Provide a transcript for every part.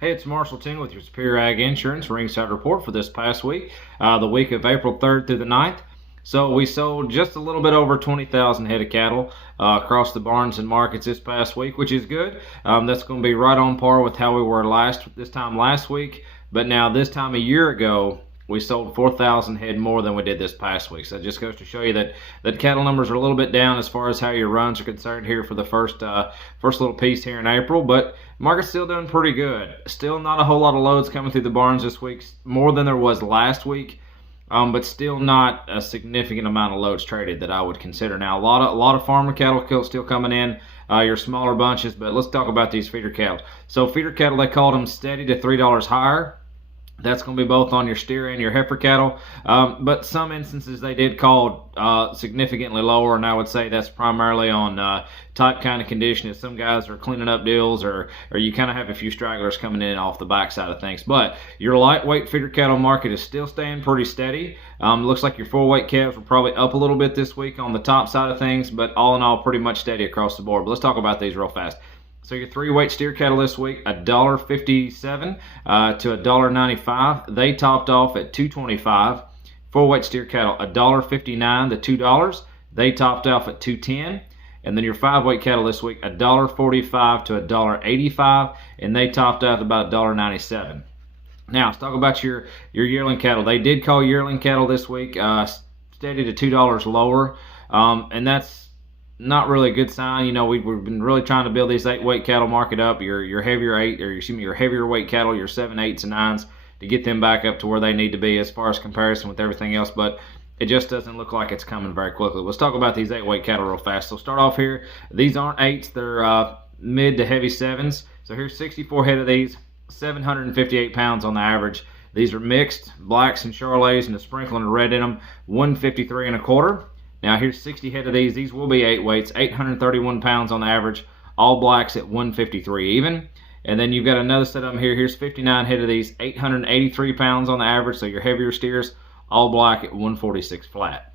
Hey, it's Marshall Ting with your Superior Ag Insurance Ringside report for this past week, the week of April 3rd through the 9th. So we sold just a little bit over 20,000 head of cattle across the barns and markets this past week, which is good. That's going to be right on par with how we were this time last week. But now this time a year ago, we sold 4,000 head more than we did this past week. So it just goes to show you that cattle numbers are a little bit down as far as how your runs are concerned here for the first little piece here in April. But market's still doing pretty good. Still not a whole lot of loads coming through the barns this week, more than there was last week. But still not a significant amount of loads traded that I would consider. Now, a lot of farmer cattle still coming in, your smaller bunches. But let's talk about these feeder cattle. So feeder cattle, they called them steady to $3 higher. That's going to be both on your steer and your heifer cattle. But some instances they did call significantly lower, and I would say that's primarily on type kind of condition. As some guys are cleaning up deals, or you kind of have a few stragglers coming in off the backside of things. But your lightweight feeder cattle market is still staying pretty steady. Looks like your full weight calves were probably up a little bit this week on the top side of things, but all in all, pretty much steady across the board. But let's talk about these real fast. So your 3-weight steer cattle this week, $1.57 to $1.95. They topped off at $2.25. 4-weight steer cattle, $1.59 to $2. They topped off at $2.10. And then your 5-weight cattle this week, $1.45 to $1.85, and they topped out about $1.97. Now let's talk about your yearling cattle. They did call yearling cattle this week steady to $2 lower, and that's not really a good sign. You know, we've been really trying to build this 8-weight cattle market up, your heavier weight cattle, your 7, 8s, and 9s, to get them back up to where they need to be as far as comparison with everything else. But it just doesn't look like it's coming very quickly. Let's talk about these 8-weight cattle real fast. So start off here. These aren't 8s, they're mid to heavy 7s. So here's 64 head of these, 758 pounds on the average. These are mixed blacks and charolais and a sprinkling of red in them, 153 1/4. Now here's 60 head of these. These will be 8 weights, 831 pounds on the average, all blacks at 153 even. And then you've got another set of them here. Here's 59 head of these, 883 pounds on the average, so your heavier steers, all black at 146 flat.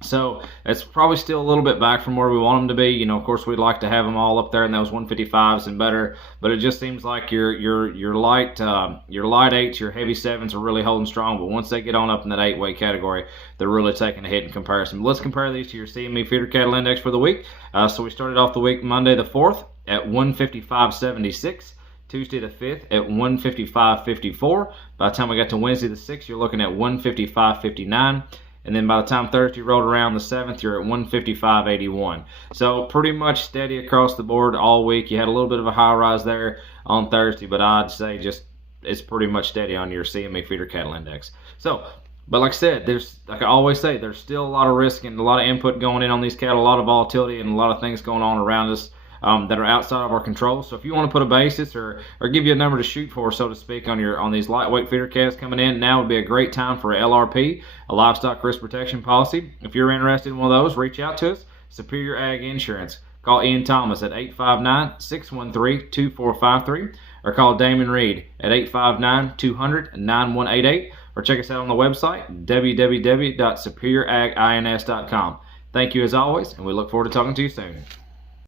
So it's probably still a little bit back from where we want them to be. You know, of course, we'd like to have them all up there in those 155s and better, but it just seems like your light 8s, your heavy 7s are really holding strong. But once they get on up in that 8-weight category, they're really taking a hit in comparison. But let's compare these to your CME feeder cattle index for the week. So we started off the week Monday the 4th at 155.76. Tuesday the 5th at 155.54. By the time we got to Wednesday the 6th, you're looking at 155.59. And then by the time Thursday rolled around the 7th, you're at 155.81. So pretty much steady across the board all week. You had a little bit of a high rise there on Thursday, but I'd say just it's pretty much steady on your CME feeder cattle index. So, but like I said, like I always say, there's still a lot of risk and a lot of input going in on these cattle, a lot of volatility and a lot of things going on around us that are outside of our control. So if you want to put a basis or give you a number to shoot for, so to speak, on these lightweight feeder calves coming in, now would be a great time for a LRP, a livestock risk protection policy. If you're interested in one of those, reach out to us, Superior Ag Insurance. Call Ian Thomas at 859-613-2453 or call Damon Reed at 859-200-9188 or check us out on the website www.superioragins.com. Thank you as always, and we look forward to talking to you soon.